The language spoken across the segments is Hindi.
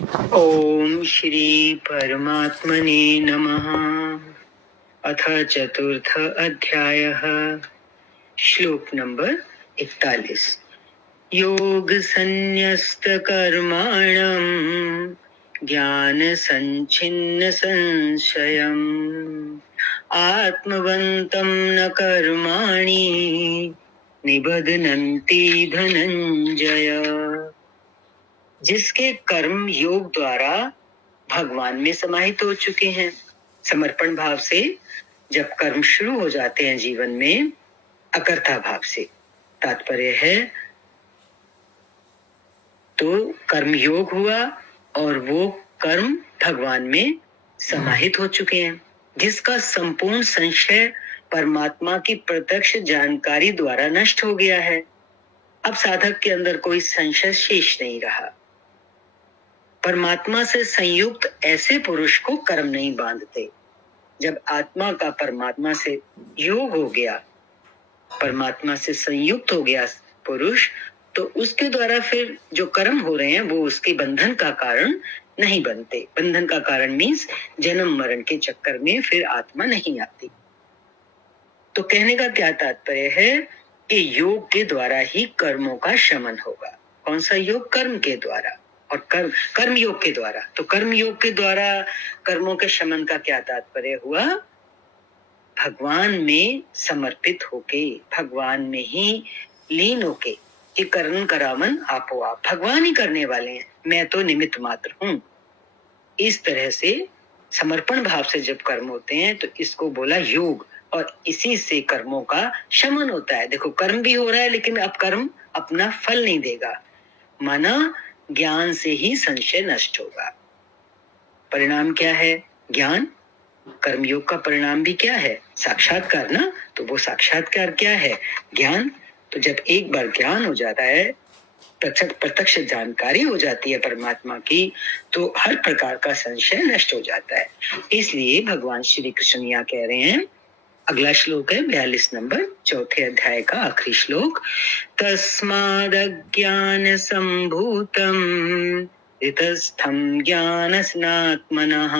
ओम श्री परमात्मने नमः। अथ चतुर्थ अध्यायः। श्लोक नंबर 41। योग संन्यस्त कर्माणं ज्ञान संच्छिन्न संशयम् आत्मवन्तं न कर्माणि निबध्नन्ति धनंजय। जिसके कर्म योग द्वारा भगवान में समाहित हो चुके हैं। समर्पण भाव से जब कर्म शुरू हो जाते हैं जीवन में, अकर्ता भाव से तात्पर्य है, तो कर्म योग हुआ और वो कर्म भगवान में समाहित हो चुके हैं। जिसका संपूर्ण संशय परमात्मा की प्रत्यक्ष जानकारी द्वारा नष्ट हो गया है। अब साधक के अंदर कोई संशय शेष नहीं रहा। परमात्मा से संयुक्त ऐसे पुरुष को कर्म नहीं बांधते। जब आत्मा का परमात्मा से योग हो गया, परमात्मा से संयुक्त हो गया पुरुष, तो उसके द्वारा फिर जो कर्म हो रहे हैं वो उसके बंधन का कारण नहीं बनते। बंधन का कारण मीन्स जन्म मरण के चक्कर में फिर आत्मा नहीं आती। तो कहने का क्या तात्पर्य है कि योग के द्वारा ही कर्मों का शमन होगा। कौन सा योग? कर्म के द्वारा। और कर्म योग के द्वारा। तो कर्म योग के द्वारा कर्मों के शमन का क्या तात्पर्य हुआ? भगवान में समर्पित होके, भगवान में ही लीन होके कि कर्म करावन आपो आप। भगवान ही करने वाले हैं, मैं तो निमित्त मात्र हूं। इस तरह से समर्पण भाव से जब कर्म होते हैं तो इसको बोला योग, और इसी से कर्मों का शमन होता है। देखो, कर्म भी हो रहा है लेकिन अब कर्म अपना फल नहीं देगा। माना ज्ञान से ही संशय नष्ट होगा। परिणाम क्या है? ज्ञान। कर्मयोग का परिणाम भी क्या है? साक्षात्कार ना। तो वो साक्षात्कार क्या है? ज्ञान। तो जब एक बार ज्ञान हो जाता है, प्रत्यक्ष जानकारी हो जाती है परमात्मा की, तो हर प्रकार का संशय नष्ट हो जाता है। इसलिए भगवान श्री कृष्ण यहाँ कह रहे हैं, अगला श्लोक है 42 नंबर, चौथे अध्याय का आखिरी श्लोक। तस्मादज्ञान संभूतम इतस्थं ज्ञानस्नात्मनः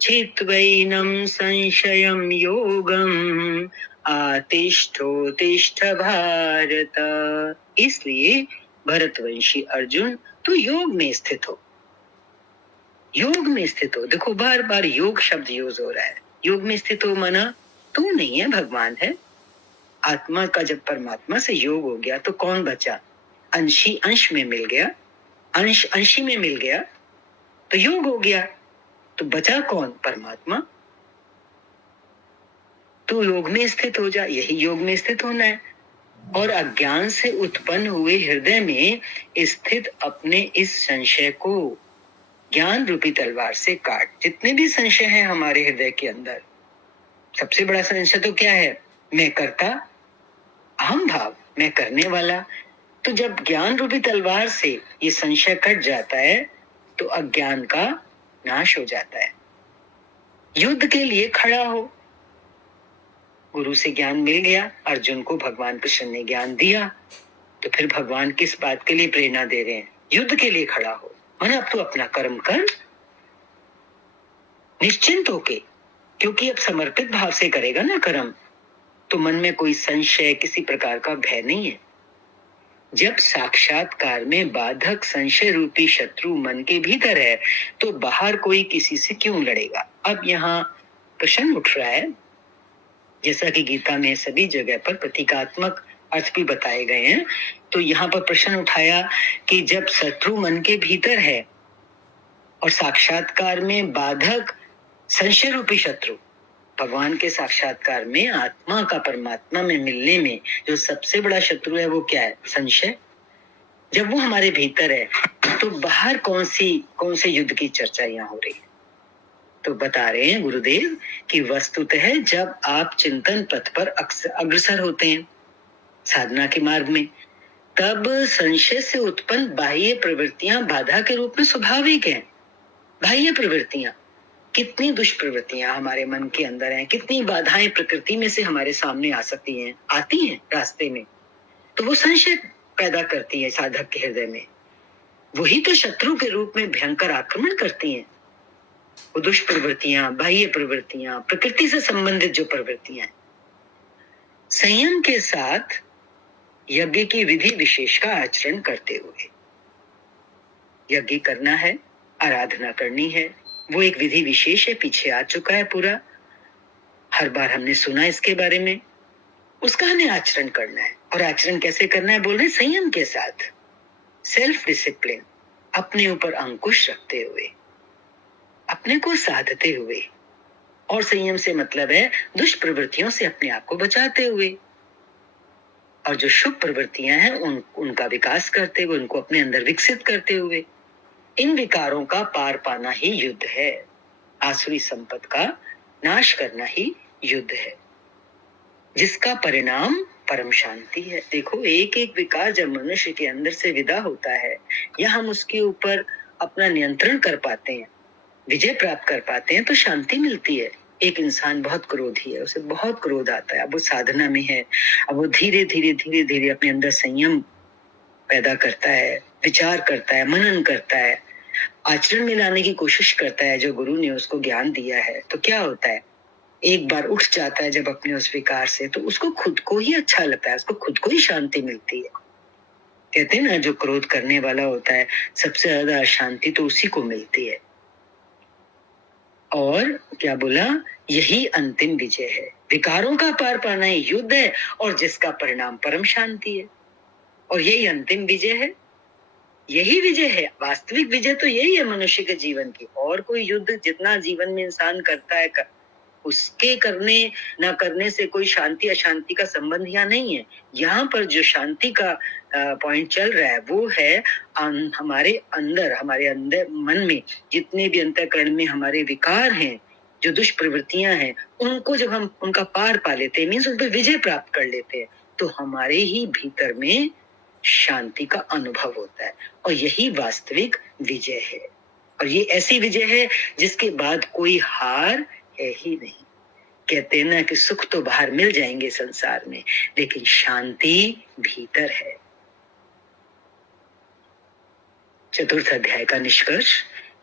चित्वैनं संशयं योगम आतिष्ठोतिष्ठ भारत। इसलिए भरतवंशी अर्जुन, तू योग में स्थित हो। योग में स्थित हो। देखो, बार बार योग शब्द यूज हो रहा है। योग में स्थित हो माना तू नहीं है, भगवान है। आत्मा का जब परमात्मा से योग हो गया तो कौन बचा? अंशी अंश में मिल गया, अंश अंशी में मिल गया तो योग हो गया। तो बचा कौन? परमात्मा। तू योग में स्थित हो जा, यही योग में स्थित होना है। और अज्ञान से उत्पन्न हुए हृदय में स्थित अपने इस संशय को ज्ञान रूपी तलवार से काट। जितने भी संशय हैं हमारे हृदय के अंदर, सबसे बड़ा संशय तो क्या है? मैं करता, अहम भाव, मैं करने वाला। तो जब ज्ञान रूपी तलवार से ये संशय कट जाता है तो अज्ञान का नाश हो जाता है। युद्ध के लिए खड़ा हो। गुरु से ज्ञान मिल गया, अर्जुन को भगवान कृष्ण ने ज्ञान दिया, तो फिर भगवान किस बात के लिए प्रेरणा दे रहे हैं? युद्ध के लिए खड़ा हो। माना अब तू अपना कर्म कर निश्चिंत होके, क्योंकि अब समर्पित भाव से करेगा ना कर्म, तो मन में कोई संशय, किसी प्रकार का भय नहीं है। जब साक्षात्कार में बाधक संशय रूपी शत्रु मन के भीतर है तो बाहर कोई किसी से क्यों लड़ेगा? अब यहाँ प्रश्न उठ रहा है, जैसा कि गीता में सभी जगह पर प्रतीकात्मक अर्थ भी बताए गए हैं। तो यहाँ पर प्रश्न उठाया कि जब शत्रु मन के भीतर है और साक्षात्कार में बाधक संशय रूपी शत्रु, भगवान के साक्षात्कार में आत्मा का परमात्मा में मिलने में जो सबसे बड़ा शत्रु है वो क्या है? संशय। जब वो हमारे भीतर है तो बाहर कौन से युद्ध की चर्चा यहाँ हो रही है? तो बता रहे हैं गुरुदेव कि वस्तुतः जब आप चिंतन पथ पर अग्रसर होते हैं साधना के मार्ग में, तब संशय से उत्पन्न बाह्य प्रवृत्तियां बाधा के रूप में स्वाभाविक हैं। बाह्य प्रवृत्तियां, कितनी दुष्प्रवृत्तियां हमारे मन के अंदर हैं, कितनी बाधाएं प्रकृति में से हमारे सामने आ सकती हैं, आती हैं रास्ते में, तो वो संशय पैदा करती है साधक के हृदय में। वही तो शत्रु के रूप में भयंकर आक्रमण करती हैं। वो दुष्ट प्रवृत्तियां, बाह्य प्रवृत्तियां, प्रकृति से संबंधित जो प्रवृत्तियां हैं, संयम के साथ यज्ञ की विधि विशेष का आचरण करते हुए, यज्ञ करना है, आराधना करनी है, वो एक विधि विशेष है, पीछे आ चुका है पूरा, हर बार हमने सुना इसके बारे में, उसका हमें आचरण करना है। और आचरण कैसे करना है बोल रहे, संयम के साथ, सेल्फ डिसिप्लिन, अपने ऊपर अंकुश रखते हुए, अपने को साधते हुए। और संयम से मतलब है दुष्ट प्रवृत्तियों से अपने आप को बचाते हुए, और जो शुभ प्रवृत्तियां हैं उनका विकास करते हुए, उनको अपने अंदर विकसित करते हुए। इन विकारों का पार पाना ही युद्ध है। आसुरी संपत्ति का नाश करना ही युद्ध है, जिसका परिणाम परम शांति है। देखो, एक एक विकार जब मनुष्य के अंदर से विदा होता है, या हम उसके ऊपर अपना नियंत्रण कर पाते हैं, विजय प्राप्त कर पाते हैं, तो शांति मिलती है। एक इंसान बहुत क्रोधी है, उसे बहुत क्रोध आता है, अब वो साधना में है, अब वो धीरे धीरे धीरे धीरे अपने अंदर संयम पैदा करता है, विचार करता है, मनन करता है, आचरण में लाने की कोशिश करता है जो गुरु ने उसको ज्ञान दिया है। तो क्या होता है, एक बार उठ जाता है जब अपने उस विकार से, तो उसको खुद को ही अच्छा लगता है, उसको खुद को ही शांति मिलती है। कहते हैं ना, जो क्रोध करने वाला होता है, सबसे ज्यादा अशांति तो उसी को मिलती है। और क्या बोला, यही अंतिम विजय है। विकारों का पार पाना ही युद्ध है, और जिसका परिणाम परम शांति है। और यही अंतिम विजय है, यही विजय है, वास्तविक विजय तो यही है मनुष्य के जीवन की। और कोई युद्ध जितना जीवन में इंसान करता है, उसके करने ना करने से कोई शांति अशांति का संबंध यहाँ नहीं है। यहाँ पर जो शांति का पॉइंट चल रहा है वो है हमारे अंदर मन में जितने भी अंतःकरण में हमारे विकार हैं, जो दुष्प्रवृत्तियां हैं, उनको जब हम उनका पार पा लेते हैं, मीन्स उन पर विजय प्राप्त कर लेते हैं, तो हमारे ही भीतर में शांति का अनुभव होता है। और यही वास्तविक विजय है। और ये ऐसी विजय है जिसके बाद कोई हार है ही नहीं। कहते हैं ना कि सुख तो बाहर मिल जाएंगे संसार में, लेकिन शांति भीतर है। चतुर्थ अध्याय का निष्कर्ष।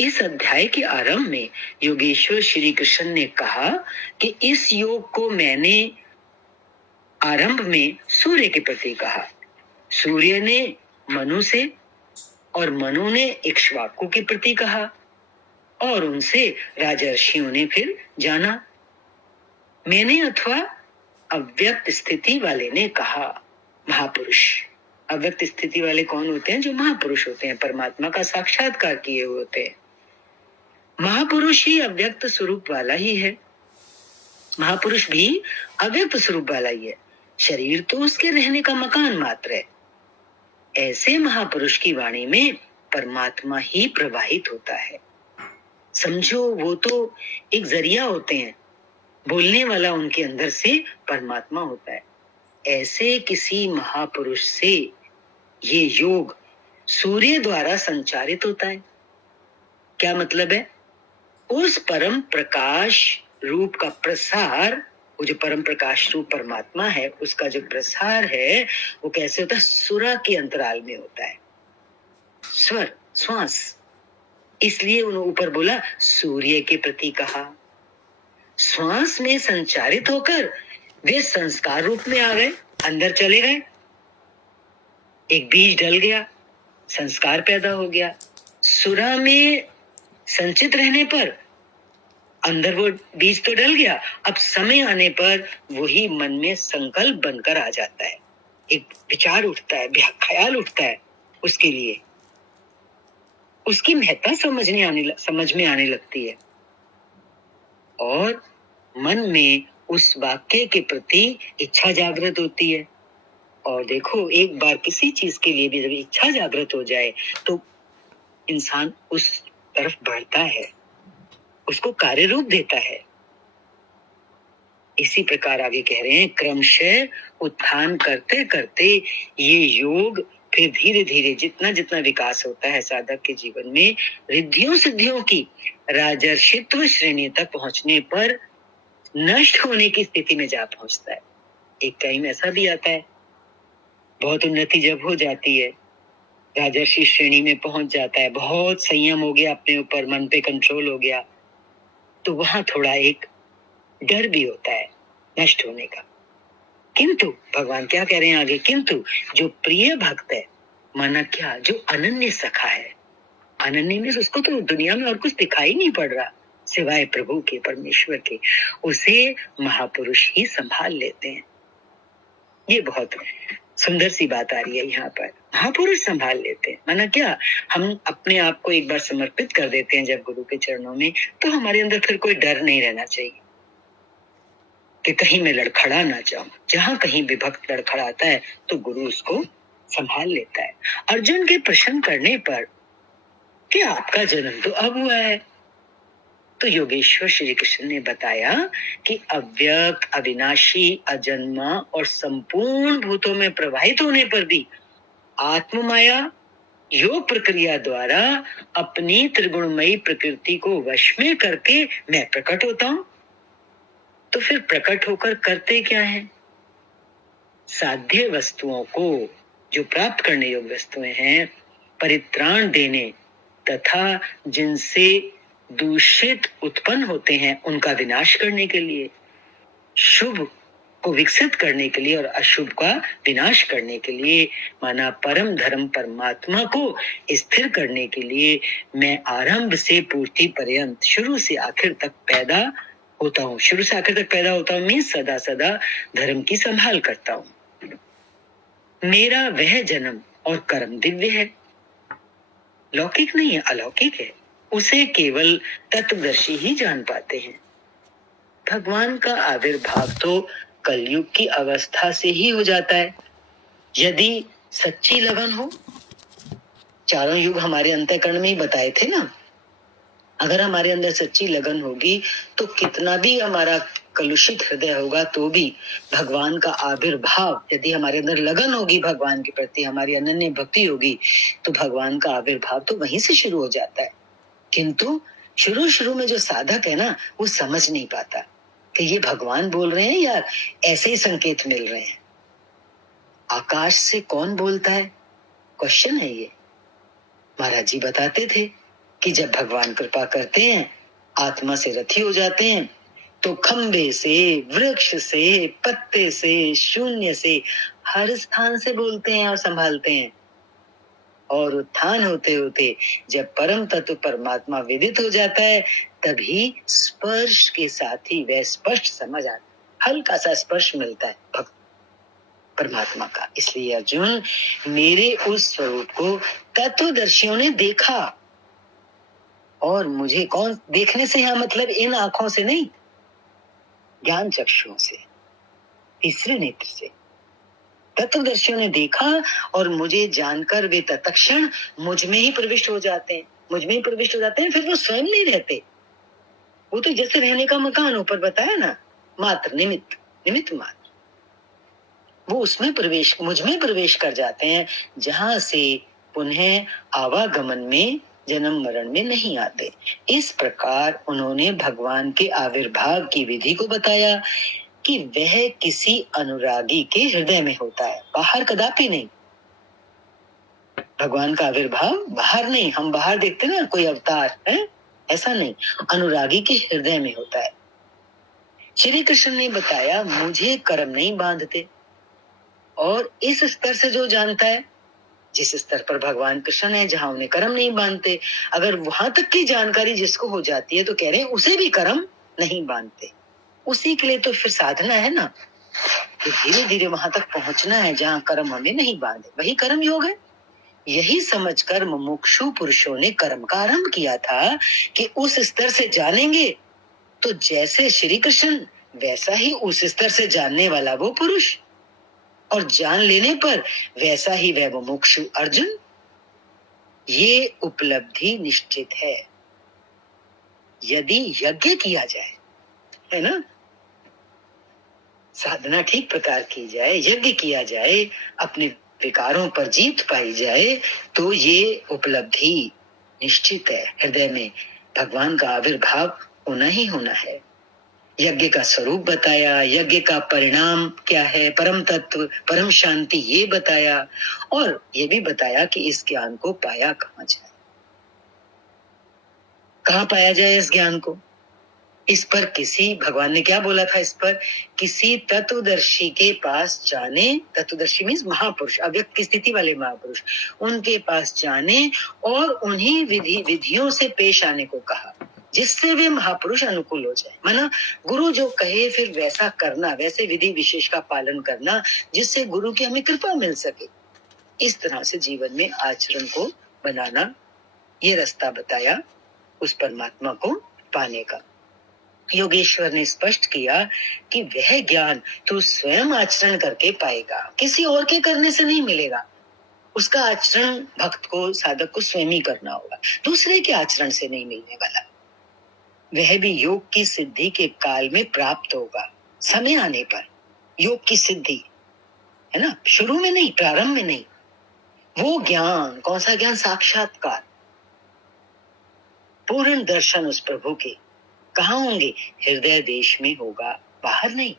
इस अध्याय के आरंभ में योगेश्वर श्री कृष्ण ने कहा कि इस योग को मैंने आरंभ में सूर्य के प्रति कहा, सूर्य ने मनु से, और मनु ने इक्ष्वाकु के प्रति कहा, और उनसे राजर्षियों ने फिर जाना। मैंने अथवा अव्यक्त स्थिति वाले ने कहा। महापुरुष, अव्यक्त स्थिति वाले कौन होते हैं? जो महापुरुष होते हैं, परमात्मा का साक्षात्कार किए हुए होते हैं। महापुरुष ही अव्यक्त स्वरूप वाला ही है, महापुरुष भी अव्यक्त स्वरूप वाला ही है। शरीर तो उसके रहने का मकान मात्र है। ऐसे महापुरुष की वाणी में परमात्मा ही प्रवाहित होता है। समझो, वो तो एक जरिया होते हैं, बोलने वाला उनके अंदर से परमात्मा होता है। ऐसे किसी महापुरुष से ये योग सूर्य द्वारा संचारित होता है। क्या मतलब है? उस परम प्रकाश रूप का प्रसार, वो जो परम प्रकाश रूप परमात्मा है, उसका जो प्रसार है वो कैसे होता है? सुरा के अंतराल में होता है, स्वर, श्वास। इसलिए उन्होंने ऊपर बोला सूर्य के प्रति कहा। श्वास में संचारित होकर वे संस्कार रूप में आ गए, अंदर चले गए। एक बीज डल गया, संस्कार पैदा हो गया। सुरा में संचित रहने पर अंदर वो बीज तो डल गया, अब समय आने पर वही मन में संकल्प बनकर आ जाता है, एक विचार उठता है, ख्याल उठता है, उसके लिए उसकी महत्ता समझ में आने लगती है, और मन में उस वाक्य के प्रति इच्छा जागृत होती है। और देखो, एक बार किसी चीज के लिए भी जब इच्छा जागृत हो जाए तो इंसान उस तरफ बढ़ता है, उसको कार्य रूप देता है। इसी प्रकार आगे कह रहे हैं, क्रमशः उत्थान करते करते ये योग फिर धीरे धीरे जितना जितना विकास होता है साधक के जीवन में, रिद्धियों सिद्धियों की राजर्षित्व श्रेणी तक पहुंचने पर नष्ट होने की स्थिति में जा पहुंचता है। एक टाइम ऐसा भी आता है, बहुत उन्नति जब हो जाती है राजर्षि श्रेणी में पहुंच जाता है, बहुत संयम हो गया अपने ऊपर, मन पे कंट्रोल हो गया, तो वहां थोड़ा एक डर भी होता है नष्ट होने का। किंतु भगवान क्या कह रहे हैं आगे, किंतु जो प्रिय भक्त है, माना क्या, जो अनन्य सखा है, अनन्य में उसको तो दुनिया में और कुछ दिखाई नहीं पड़ रहा सिवाय प्रभु के, परमेश्वर के, उसे महापुरुष ही संभाल लेते हैं। ये बहुत सुंदर सी बात आ रही है यहाँ पर, महापुरुष संभाल लेते हैं। माना क्या, हम अपने आप को एक बार समर्पित कर देते हैं जब गुरु के चरणों में, तो हमारे अंदर फिर कोई डर नहीं रहना चाहिए कि कहीं मैं लड़खड़ा ना जाऊं। जहां कहीं विभक्त लड़खड़ाता है तो गुरु उसको संभाल लेता है। अर्जुन के प्रश्न करने पर कि आपका जन्म तो अब हुआ है, तो योगेश्वर श्री कृष्ण ने बताया कि अव्यक्त, अविनाशी, अजन्मा और संपूर्ण भूतों में प्रवाहित होने पर भी आत्म माया योग प्रक्रिया द्वारा अपनी त्रिगुणमयी प्रकृति को वश में करके मैं प्रकट होता हूं। तो फिर प्रकट होकर करते क्या है? साध्य वस्तुओं को, जो प्राप्त करने योग्य वस्तुएं हैं, परित्राण देने तथा जिनसे दूषित उत्पन्न होते हैं उनका विनाश करने के लिए, शुभ को विकसित करने के लिए और अशुभ का विनाश करने के लिए, माना परम धर्म परमात्मा को स्थिर करने के लिए मैं आरंभ से पूर्ति पर्यंत, शुरू से आखिर तक पैदा होता हूँ। शुरू से आखिर तक पैदा होता हूँ मीन्स सदा सदा धर्म की संभाल करता हूँ। मेरा वह जन्म और कर्म दिव्य है, लौकिक नहीं है, अलौकिक है। उसे केवल तत्वदर्शी ही जान पाते हैं। भगवान का आविर्भाव तो कलयुग की अवस्था से ही हो जाता है। यदि सच्ची लगन हो, चारों युग हमारे अंतःकरण में ही बताए थे ना, अगर हमारे अंदर सच्ची लगन होगी तो कितना भी हमारा कलुषित हृदय होगा तो भी भगवान का आविर्भाव, यदि हमारे अंदर लगन होगी भगवान के प्रति, हमारी अनन्य भक्ति होगी, तो भगवान का आविर्भाव तो वहीं से शुरू हो जाता है। किंतु शुरू में जो साधक है ना, वो समझ नहीं पाता कि ये भगवान बोल रहे हैं या ऐसे ही संकेत मिल रहे हैं। आकाश से कौन बोलता है, क्वेश्चन है ये। महाराज जी बताते थे कि जब भगवान कृपा करते हैं, आत्मा से रथी हो जाते हैं, तो खंबे से, वृक्ष से, पत्ते से, शून्य से, हर स्थान से बोलते हैं और संभालते हैं। और उत्थान होते होते जब परम तत्व परमात्मा विदित हो जाता है, तभी स्पर्श के साथ ही वह स्पष्ट समझ आता, हल्का सा स्पर्श मिलता है भक्त परमात्मा का। इसलिए अर्जुन, मेरे उस स्वरूप को तत्वदर्शियों ने देखा, और मुझे कौन देखने से, यहां मतलब इन आंखों से नहीं, ज्ञान चक्षुओं से, तीसरे नेत्र से तत्वदर्शियों ने देखा, और मुझे जानकर वे तत्क्षण मुझ में ही प्रविष्ट हो जाते हैं, मुझ में ही प्रविष्ट हो जाते हैं। फिर वो स्वयं नहीं रहते, वो तो जैसे रहने का मकान ऊपर बताया ना, मात्र निमित्त मात्र, वो उसमें प्रवेश, मुझ में प्रवेश कर जाते हैं, जहां से पुनः आवागमन में, जन्म मरण में नहीं आते। इस प्रकार उन्होंने भगवान के आविर्भाव की विधि को बताया कि वह किसी अनुरागी के हृदय में होता है, बाहर कदापि नहीं। भगवान का आविर्भाव बाहर नहीं, हम बाहर देखते ना कोई अवतार है, ऐसा नहीं, अनुरागी के हृदय में होता है। श्री कृष्ण ने बताया, मुझे कर्म नहीं बांधते, और इस स्तर से जो जानता है, जिस स्तर पर भगवान कृष्ण है, जहां उन्हें कर्म नहीं बांधते, अगर वहां तक की जानकारी जिसको हो जाती है, तो कह रहे हैं उसे भी कर्म नहीं बांधते। उसी के लिए तो फिर साधना है ना, कि धीरे धीरे वहां तक पहुंचना है जहां कर्म हमें नहीं बांधे, वही कर्म योग है। यही समझकर मुमुक्षु पुरुषों ने कर्म का आरंभ किया था कि उस स्तर से जानेंगे तो जैसे श्री कृष्ण, वैसा ही उस स्तर से जानने वाला वो पुरुष, और जान लेने पर वैसा ही वह मुमुक्षु अर्जुन। ये उपलब्धि निश्चित है यदि यज्ञ किया जाए, है ना, साधना ठीक प्रकार की जाए, यज्ञ किया जाए, अपने विकारों पर जीत पाई जाए, तो ये उपलब्धि निश्चित है, हृदय में भगवान का आविर्भाव होना ही होना है। यज्ञ का स्वरूप बताया, यज्ञ का परिणाम क्या है, परम तत्व, परम शांति, ये बताया, और ये भी बताया कि इस ज्ञान को पाया कहाँ जाए, कहाँ पाया जाए इस ज्ञान को। इस पर किसी, भगवान ने क्या बोला था इस पर, किसी तत्वदर्शी के पास जाने, तत्वदर्शी मीन्स महापुरुष, अव्यक्त की स्थिति वाले महापुरुष, उनके पास जाने और उन्हीं विधियों से पेश आने को कहा जिससे वे महापुरुष अनुकूल हो जाए। माना गुरु जो कहे फिर वैसा करना, वैसे विधि विशेष का पालन करना जिससे गुरु की हमें कृपा मिल सके। इस तरह से जीवन में आचरण को बनाना, ये रास्ता बताया उस परमात्मा को पाने का। योगेश्वर ने स्पष्ट किया कि वह ज्ञान तू स्वयं आचरण करके पाएगा, किसी और के करने से नहीं मिलेगा। उसका आचरण भक्त को, साधक को स्वयं ही करना होगा, दूसरे के आचरण से नहीं मिलने वाला। वह भी योग की सिद्धि के काल में प्राप्त होगा, समय आने पर। योग की सिद्धि है ना, शुरू में नहीं, प्रारंभ में नहीं। वो ज्ञान, कौन सा ज्ञान? साक्षात्कार, पूर्ण दर्शन उस प्रभु के कहाँ होंगे? हृदय देश में होगा, बाहर नहीं।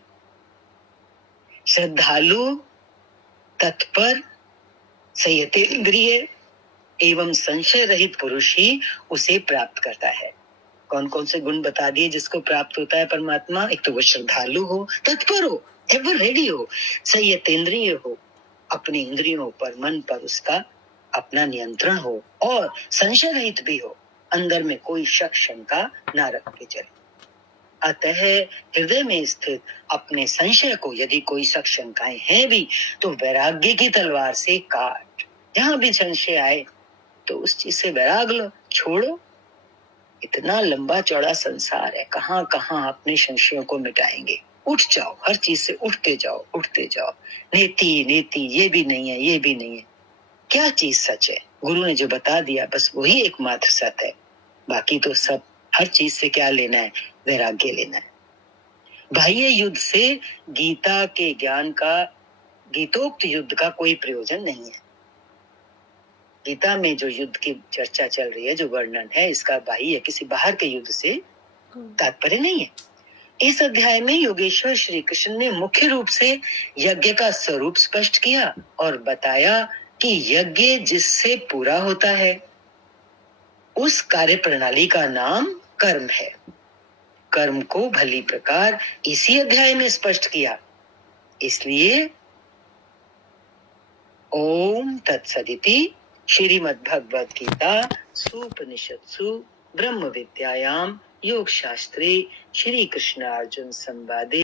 श्रद्धालु, तत्पर, संयतेंद्रिय एवं संशय रहित पुरुष ही उसे प्राप्त करता है। कौन कौन से गुण बता दिए जिसको प्राप्त होता है परमात्मा? एक तो वो श्रद्धालु हो, तत्पर हो, एवर रेडी हो, संयतेंद्रिय हो, अपनी इंद्रियों पर, मन पर उसका अपना नियंत्रण हो, और संशय रहित भी हो, अंदर में कोई शक शंका ना रख के चले। अतः हृदय में स्थित अपने संशय को, यदि कोई शक शंकाएं हैं भी, तो वैराग्य की तलवार से काट। जहां भी संशय आए तो उस चीज से वैराग लो, छोड़ो। इतना लंबा चौड़ा संसार है, कहां कहां अपने संशयों को मिटाएंगे। उठ जाओ, हर चीज से उठते जाओ, उठते जाओ। नेति नेति, ये भी नहीं है, ये भी नहीं है। क्या चीज सच है? गुरु ने जो बता दिया बस वही एकमात्र सत्य है। बाकी तो सब, हर चीज से क्या लेना है? वैराग्य लेना है। बाह्य युद्ध से गीता के ज्ञान का, गीतोक्त युद्ध का कोई प्रयोजन नहीं है। गीता में जो युद्ध की चर्चा चल रही है, जो वर्णन है, इसका बाह्य, किसी बाहर के युद्ध से तात्पर्य नहीं है। इस अध्याय में योगेश्वर श्री कृष्ण ने मुख्य रूप से यज्ञ का स्वरूप स्पष्ट किया और बताया कि यज्ञ जिससे पूरा होता है उस कार्य प्रणाली का नाम कर्म है। कर्म को भली प्रकार इसी अध्याय में स्पष्ट किया। इसलिए ओम तत्सदिति श्रीमद्भगवद गीता सुपनिषत्सु ब्रह्म विद्यायाम योग शास्त्रे श्री कृष्ण अर्जुन संवादे